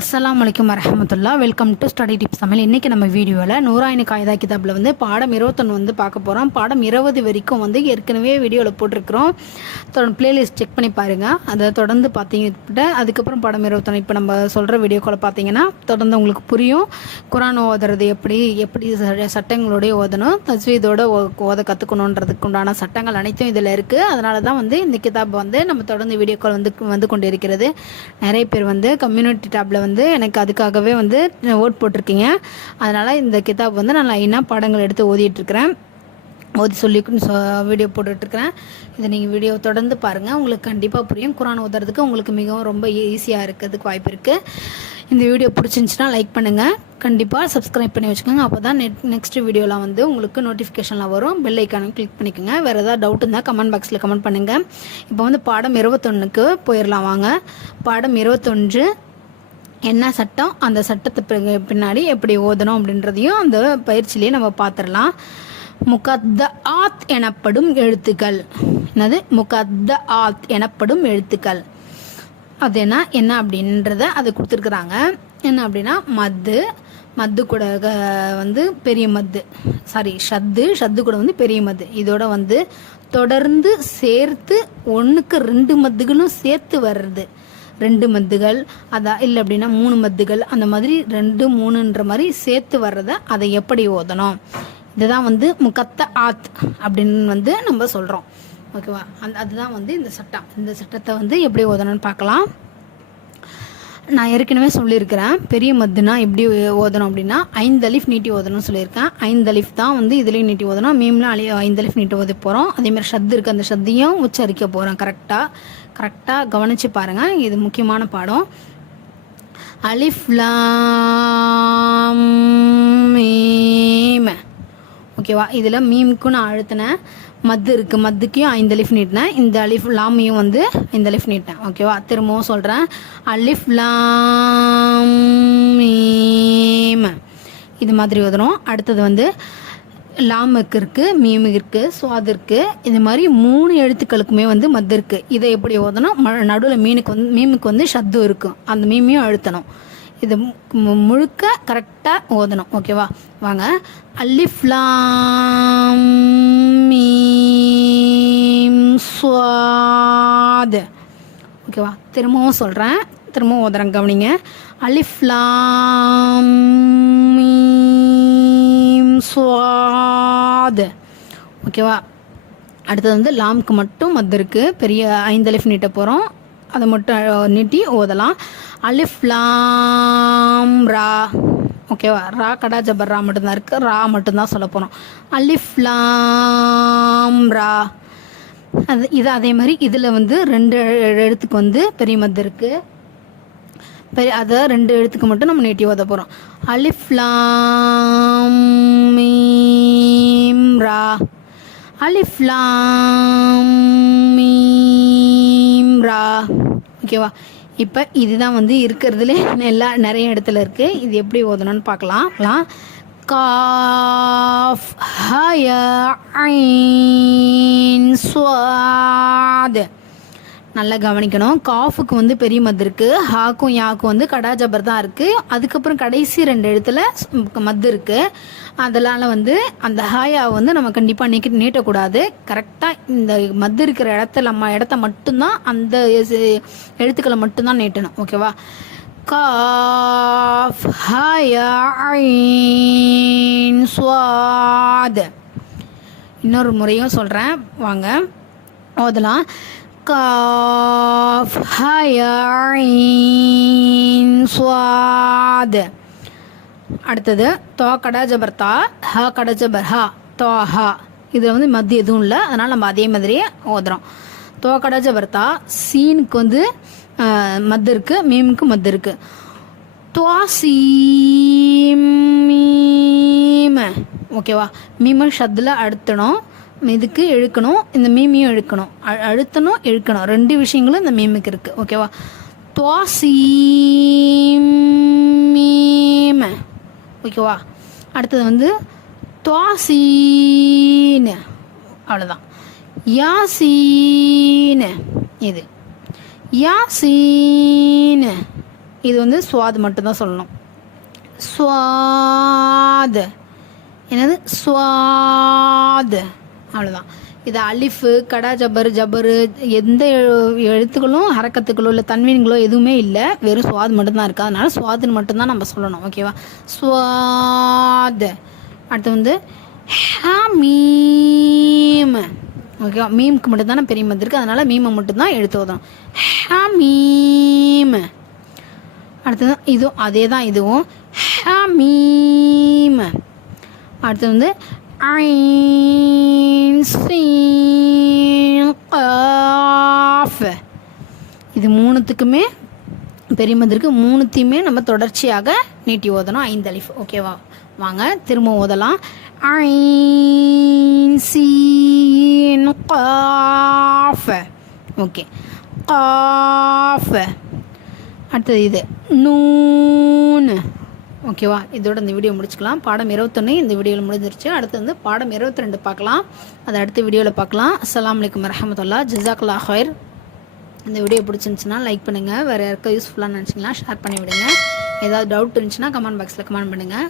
அஸ்ஸலாமு அலைக்கும் வரஹ்மத்துல்லாஹ். Welcome to study tips Tamil. இன்றைக்கி நம்ம வீடியோவில் நூராயினி காயிதா கிதாபில் வந்து பாடம் 21 வந்து பார்க்க போகிறோம். பாடம் 20 வரைக்கும் வந்து ஏற்கனவே வீடியோவில் போட்டிருக்கிறோம். பிளேலிஸ்ட் செக் பண்ணி பாருங்கள். அதை தொடர்ந்து பார்த்தீங்கிட்ட அதுக்கப்புறம் பாடம் 21 இப்போ நம்ம சொல்கிற வீடியோக்களை பார்த்தீங்கன்னா தொடர்ந்து உங்களுக்கு புரியும். குரான் ஓதுறது எப்படி சட்டங்களோடய ஓதணும், தஜ்வீதோட ஓத கற்றுக்கணுன்றதுக்கு உண்டான சட்டங்கள் அனைத்தும் இதில் இருக்குது. அதனால தான் வந்து இந்த கிதாப் வந்து நம்ம தொடர்ந்து வீடியோக்கள் வந்து கொண்டு இருக்கிறது. நிறைய பேர் வந்து கம்யூனிட்டி டேப்பில் வந்து எனக்கு அதுக்காகவே வந்து ஓட் போட்டிருக்கீங்க. அதனால் இந்த கிதாப் வந்து நான் லைனாக பாடங்கள் எடுத்து ஓதிட்டுருக்கிறேன், ஓதி சொல்லி வீடியோ போட்டுட்ருக்கிறேன். இதை நீங்கள் வீடியோ தொடர்ந்து பாருங்கள், உங்களுக்கு கண்டிப்பாக புரியும். குரான் ஓதுறதுக்கு உங்களுக்கு மிகவும் ரொம்ப ஈஸியாக இருக்கிறதுக்கு வாய்ப்பு இருக்குது. இந்த வீடியோ பிடிச்சிருந்துச்சின்னா லைக் பண்ணுங்கள், கண்டிப்பாக சப்ஸ்கிரைப் பண்ணி வச்சுக்கோங்க. அப்போ தான் நெக்ஸ்ட் வீடியோலாம் வந்து உங்களுக்கு நோட்டிஃபிகேஷன்லாம் வரும். பெல் ஐக்கானும் கிளிக் பண்ணிக்கோங்க. வேறு ஏதாவது டவுட் இருந்தால் கமெண்ட் பாக்ஸில் கமெண்ட் பண்ணுங்கள். இப்போ வந்து பாடம் 21க்கு போயிடலாம் வாங்க. பாடம் 21 என்ன சட்டம், அந்த சட்டத்துக்கு பின்னாடி எப்படி ஓதணும் அப்படின்றதையும் அந்த பயிற்சியிலேயே நம்ம பார்த்துடலாம். முகத்தஆத் எனப்படும் எழுத்துக்கள். என்னது? முகத்தஆத் எனப்படும் எழுத்துக்கள். அது என்ன அப்படின்றத அது கொடுத்துருக்குறாங்க. என்ன அப்படின்னா மத்து கூட வந்து பெரிய மத்து, ஷத்து கூட வந்து பெரிய மத்து, இதோட வந்து தொடர்ந்து சேர்த்து 1க்கு 2 மத்துகளும் சேர்த்து வர்றது. 2 மத்துகள் அதான், இல்லை அப்படின்னா 3 மத்துகள், அந்த மாதிரி 2 3ன்ற மாதிரி சேர்த்து வர்றதை அதை எப்படி ஓதணும், இதுதான் வந்து முகத்தஆத் அப்படின்னு வந்து நம்ம சொல்கிறோம். ஓகேவா? அதுதான் வந்து இந்த சட்டம். இந்த சட்டத்தை வந்து எப்படி ஓதணும்னு பார்க்கலாம். நான் ஏற்கனவே சொல்லியிருக்கிறேன், பெரிய மத்துனா எப்படி ஓதணும் அப்படின்னா 5 அலிஃப் நீட்டி ஓதணும்னு சொல்லியிருக்கேன். 5 அலிஃப் தான் வந்து இதுலேயும் நீட்டி ஓதணும். மீம்லாம் 5 அலிஃப் நீட்டி ஓத போகிறோம். அதேமாதிரி ஷத்து இருக்குது, அந்த ஷத்தையும் உச்சரிக்க போகிறோம். கரெக்டாக கவனித்து பாருங்கள், இது முக்கியமான பாடம். அலிஃப் லாம் மீம். ஓகேவா? இதில் மீமுக்கும் நான் அழுத்தினேன். மத்து இருக்குது, மத்துக்கையும் 5 அலிஃப் நீட்டினேன். இந்த அலிஃப் லாமையும் வந்து 5 அலிஃப் நீட்டினேன். ஓகேவா? திரும்பவும் சொல்கிறேன், அலிஃப் லாம் மீம் இது மாதிரி ஓதணும். அடுத்தது வந்து லாமுக்கு இருக்குது, மீமுக்கு இருக்குது, சுவாது இருக்குது. இது மாதிரி 3 எழுத்துக்களுக்குமே வந்து மத்து இருக்குது. இதை எப்படி ஓதணும்? நடுவில் மீமுக்கு வந்து ஷத்து இருக்கும், அந்த மீமையும் அழுத்தணும். இது முழுக்க கரெக்டாக ஓதணும். ஓகேவா? வாங்க. அலிஃப் லாம் மீம் ஸ்வாத். ஓகேவா? திரும்பவும் சொல்கிறேன், திரும்பவும் ஓதுறேன், கவனிங்க. அலிஃப் லாம் மீம் ஸ்வாத். ஓகேவா? அடுத்தது வந்து லாமுக்கு மட்டும் மத்து இருக்குது, பெரிய 5 அலிஃப் நீட்ட போகிறோம். அதை மட்டும் நீட்டி ஓதலாம். அலிஃப் லாம் ரா. ஓகேவா? ரா கடா ஜபர் ரா மட்டும்தான் இருக்குது, ரா மட்டும்தான் சொல்ல போகிறோம். அலிஃப் லாம் ரா. இது அதே மாதிரி இதில் வந்து 2 எழுத்துக்கு வந்து பெரிய மத்து இருக்குது. அதை 2 எழுத்துக்கு மட்டும் நம்ம நீட்டி ஓத போகிறோம். அலிஃப் லாம் மீம் ரா. அலிஃப் லாம் மீம் ரா. ஓகேவா? இப்போ இதுதான் வந்து இருக்கிறதுல நிறைய இடத்துல இருக்குது. இது எப்படி ஓதணும்னு பார்க்கலாம். காஃப் ஹயா ஐன் ஸ்வாத். நல்லா கவனிக்கணும். காஃபுக்கு வந்து பெரிய மத்து இருக்குது, ஹாக்கும் யாக்கும் வந்து கடா ஜபர் தான் இருக்குது. அதுக்கப்புறம் கடைசி 2 எழுத்துல மத்து இருக்குது. அதனால் வந்து அந்த ஹாயாவை வந்து நம்ம கண்டிப்பாக நீட்டக்கூடாது. கரெக்டாக இந்த மத்து இருக்கிற இடத்த மட்டும்தான், அந்த எழுத்துக்களை மட்டும்தான் நீட்டணும். ஓகேவா? காஃப் ஹயா ஐன் ஸ்வாத். இன்னொரு முறையும் சொல்கிறேன், வாங்க ஓதலாம். காஃப் ஹயா ஐன் ஸ்வாத். அடுத்தது தோ கடா ஜபர் தா, ஹா கடா ஜபர் ஹா, தோ ஹா. இதில் வந்து மத்திய எதுவும் இல்லை, அதனால் நம்ம அதே மாதிரியே ஓதுறோம். தோ கடா ஜபர் தா. சீனுக்கு வந்து மத்து இருக்குது, மீமுக்கு மத்து இருக்குது. துவா சீம் மீம். ஓகேவா? மீம ஷத்தில் அழுத்தணும், இதுக்கு இழுக்கணும், இந்த மீமையும் இழுக்கணும். அழுத்தணும், இழுக்கணும், 2 விஷயங்களும் இந்த மீமுக்கு இருக்குது. ஓகேவா? துவா சீம் மீம். ஓகேவா? அடுத்தது வந்து துவாசீன். அவ்வளோதான். யாசீன். இது யாசீன். இது வந்து ஸ்வாத் மட்டும்தான் சொல்லணும். ஸ்வாத். என்னது? ஸ்வாத். அவ்வளோதான். இது அலிஃபு, கடா, ஜபரு எந்த எழுத்துக்களும் ஹரக்கத்துக்களோ இல்லை தன்வீன்களோ எதுவுமே இல்லை, வெறும் ஸ்வாத் மட்டும்தான் இருக்குது. அதனால் ஸ்வாதுன்னு மட்டும்தான் நம்ம சொல்லணும். ஓகேவா? ஸ்வாத். அடுத்து வந்து ஹமீம். ஓகேவா? மீமுக்கு மட்டும்தான் பெரிய மது இருக்குது, அதனால் மீமை மட்டும்தான் எடுத்து ஓதணும். ஹமீம். அடுத்தது இதுவும் அதே தான், இதுவும் ஹமீம். அடுத்து வந்து ஐன் சீன் காஃப். இது மூணுத்துக்குமே பெரிய மது இருக்குது. மூணுத்தையுமே நம்ம தொடர்ச்சியாக நீட்டி ஓதணும். 5 அலிஃப். ஓகேவா? வாங்க திரும்ப ஓதலாம். ஐன் சீன் காஃப். ஓகே, காஃப். அடுத்தது இது நூன். ஓகேவா? இதோட இந்த வீடியோ முடிச்சுக்கலாம். பாடம் 21 இந்த வீடியோவில் முடிஞ்சிருச்சு. அடுத்து வந்து பாடம் 22 பார்க்கலாம். அதை அடுத்த வீடியோவில் பார்க்கலாம். அஸ்ஸலாமு அலைக்கும் வரஹ்மத்துல்லாஹ். ஜஸாக்கல்லாஹ் ஹைர். இந்த வீடியோ பிடிச்சிருந்துச்சுன்னா லைக் பண்ணுங்கள். வேறு யாருக்கும் யூஸ்ஃபுல்லாக நினச்சிங்கன்னா ஷேர் பண்ணி விடுங்க. ஏதாவது டவுட் இருந்துச்சுன்னா கமெண்ட் பாக்ஸில் கமெண்ட் பண்ணுங்கள்.